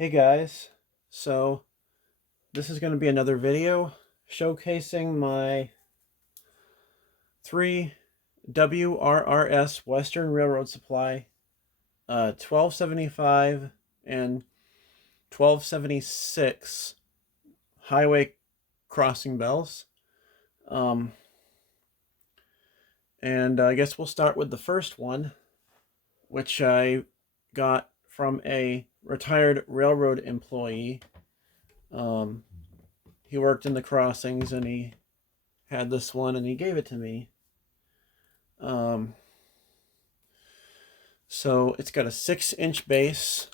Hey guys, so this is going to be another video showcasing my three WRRS Western Railroad Supply 1275 and 1276 highway crossing bells. And I guess we'll start with the first one, which I got from a retired railroad employee. He worked in the crossings and he had this one and he gave it to me. So it's got a 6-inch base.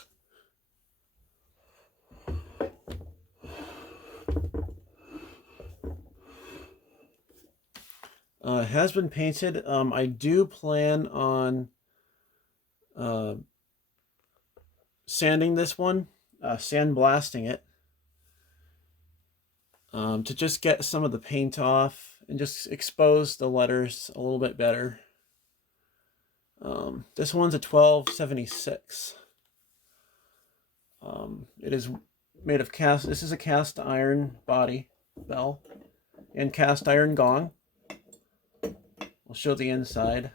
It has been painted. I do plan on sanding this one, sandblasting it, to just get some of the paint off and just expose the letters a little bit better. This one's a 1276. It is made of cast. This is a cast iron body bell and cast iron gong. I'll show the inside.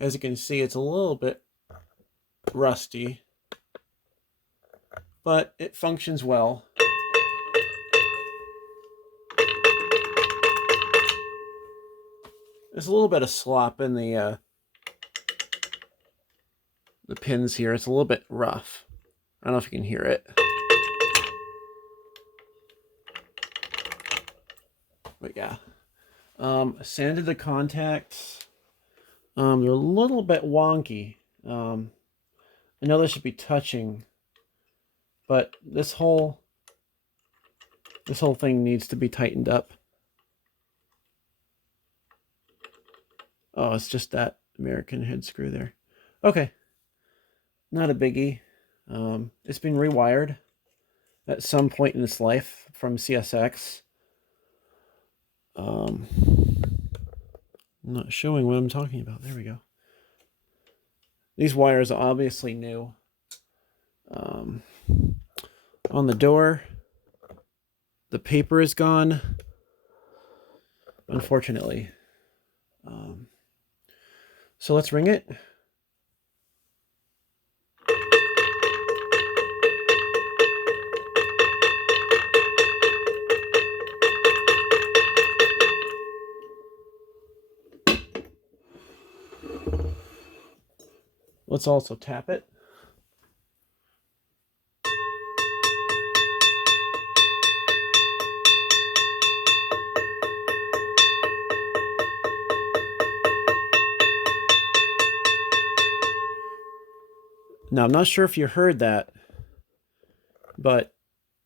As you can see, it's a little bit rusty, but it functions well. There's a little bit of slop in the pins here. It's a little bit rough. I don't know if you can hear it. But yeah. Sanded the contacts. They're a little bit wonky. I know they should be touching, but this whole thing needs to be tightened up. Oh, it's just that American head screw there. Okay. Not a biggie. It's been rewired at some point in its life from CSX. I'm not showing what I'm talking about. There we go. These wires are obviously new. On the door, the paper is gone, unfortunately. So let's ring it. Let's also tap it. Now, I'm not sure if you heard that, but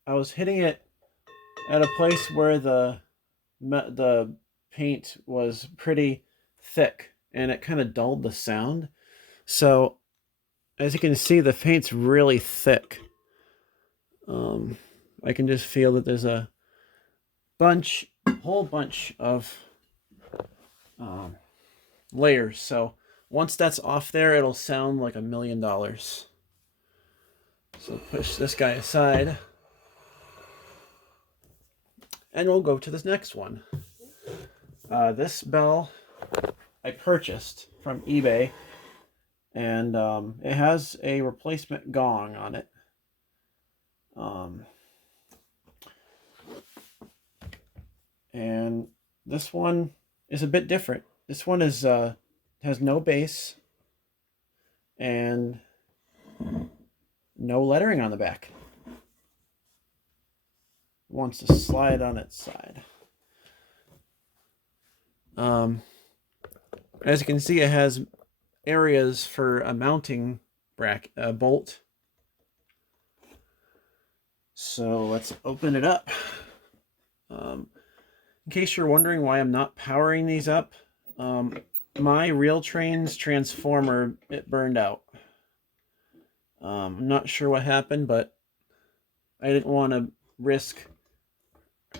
I was hitting it at a place where the paint was pretty thick, and it kind of dulled the sound. So, as you can see, the paint's really thick. I can just feel that there's a whole bunch of layers. So once that's off there, it'll sound like $1 million. So push this guy aside, and we'll go to this next one. This bell I purchased from eBay, and it has a replacement gong on it. And this one is a bit different. This one is has no base and no lettering on the back. It wants to slide on its side. As you can see, it has areas for a mounting bracket, bolt. So let's open it up. In case you're wondering why I'm not powering these up, my Real Train's transformer, it burned out. I'm not sure what happened, but I didn't want to risk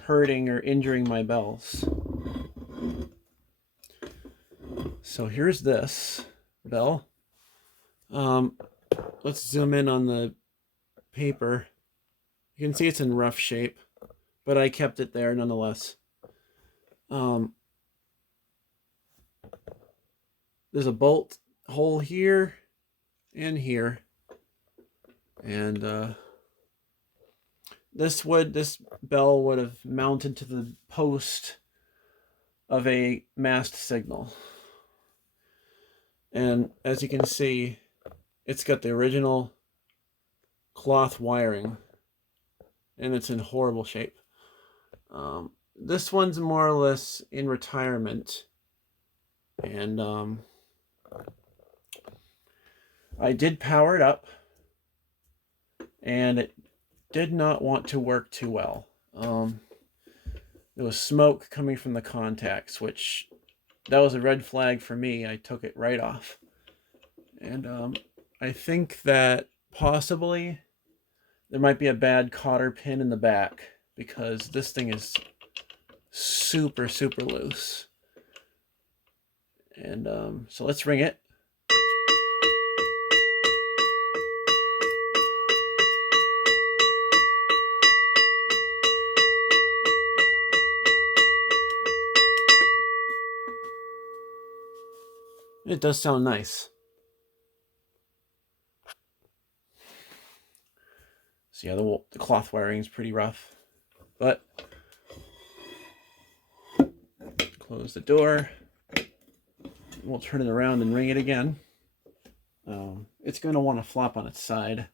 hurting or injuring my bells. So here's this bell. Let's zoom in on the paper. You can see it's in rough shape, but I kept it there nonetheless. There's a bolt hole here and here, and this bell would have mounted to the post of a mast signal. And as you can see, it's got the original cloth wiring, and it's in horrible shape. This one's more or less in retirement, and I did power it up, and it did not want to work too well. There was smoke coming from the contacts, which that was a red flag for me. I took it right off. And I think that possibly there might be a bad cotter pin in the back, because this thing is super, super loose. And so let's ring it. It does sound nice. So yeah, the cloth wiring is pretty rough, but close the door. We'll turn it around and ring it again. It's going to want to flop on its side.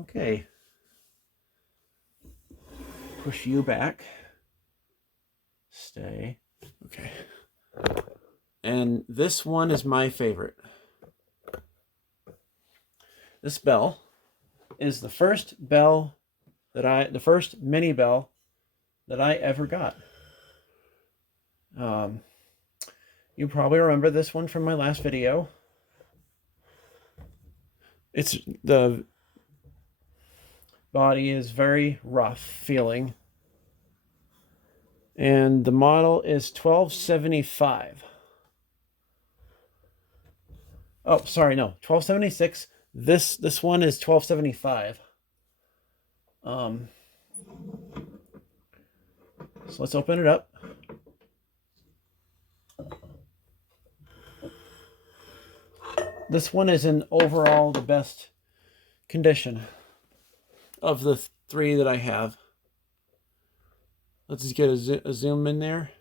Okay. Push you back. Stay. Okay. And this one is my favorite. This bell is the first mini bell that I ever got. You probably remember this one from my last video. The body is very rough feeling, and the model is 1275. Oh, sorry, no, 1276. This one is 1275. So let's open it up. This one is in overall the best condition of the three that I have. Let's just get a zoom in there.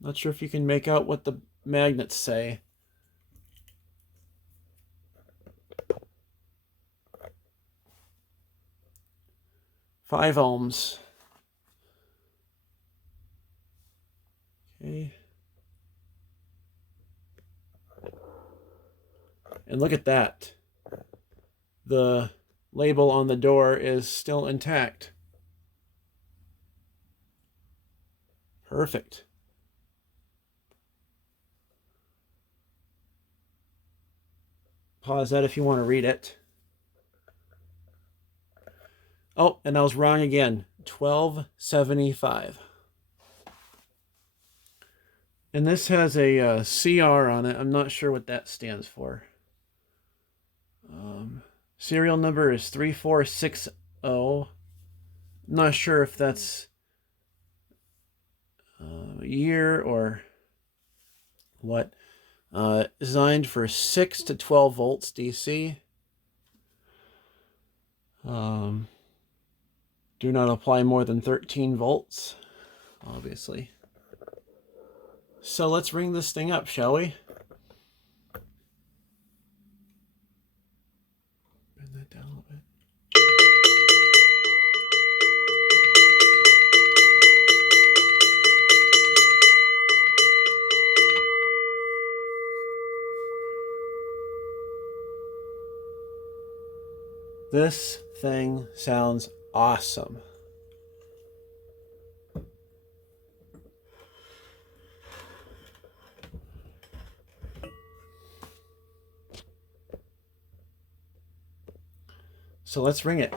Not sure if you can make out what the magnets say. Five ohms. Okay. And look at that. The label on the door is still intact. Perfect. Pause that if you want to read it. Oh, and I was wrong again. 1275. And this has a CR on it. I'm not sure what that stands for. Serial number is 3460. I'm not sure if that's a year or what. Designed for 6 to 12 volts DC. Do not apply more than 13 volts, obviously. So let's ring this thing up, shall we? Bend that down a little bit. This thing sounds awesome. So let's ring it.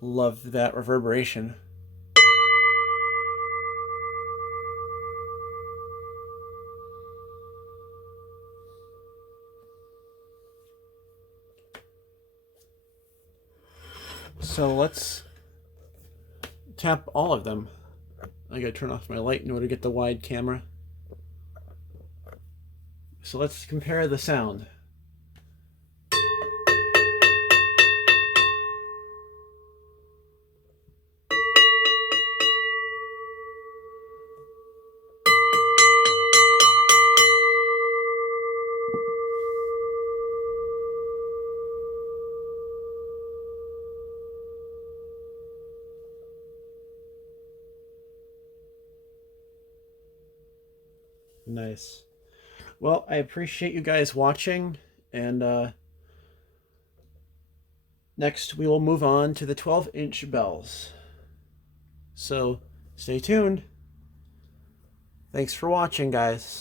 Love that reverberation. So let's tap all of them. I gotta turn off my light in order to get the wide camera. So let's compare the sound. Nice. Well, I appreciate you guys watching, and next we will move on to the 12-inch bells. So stay tuned. Thanks for watching, guys.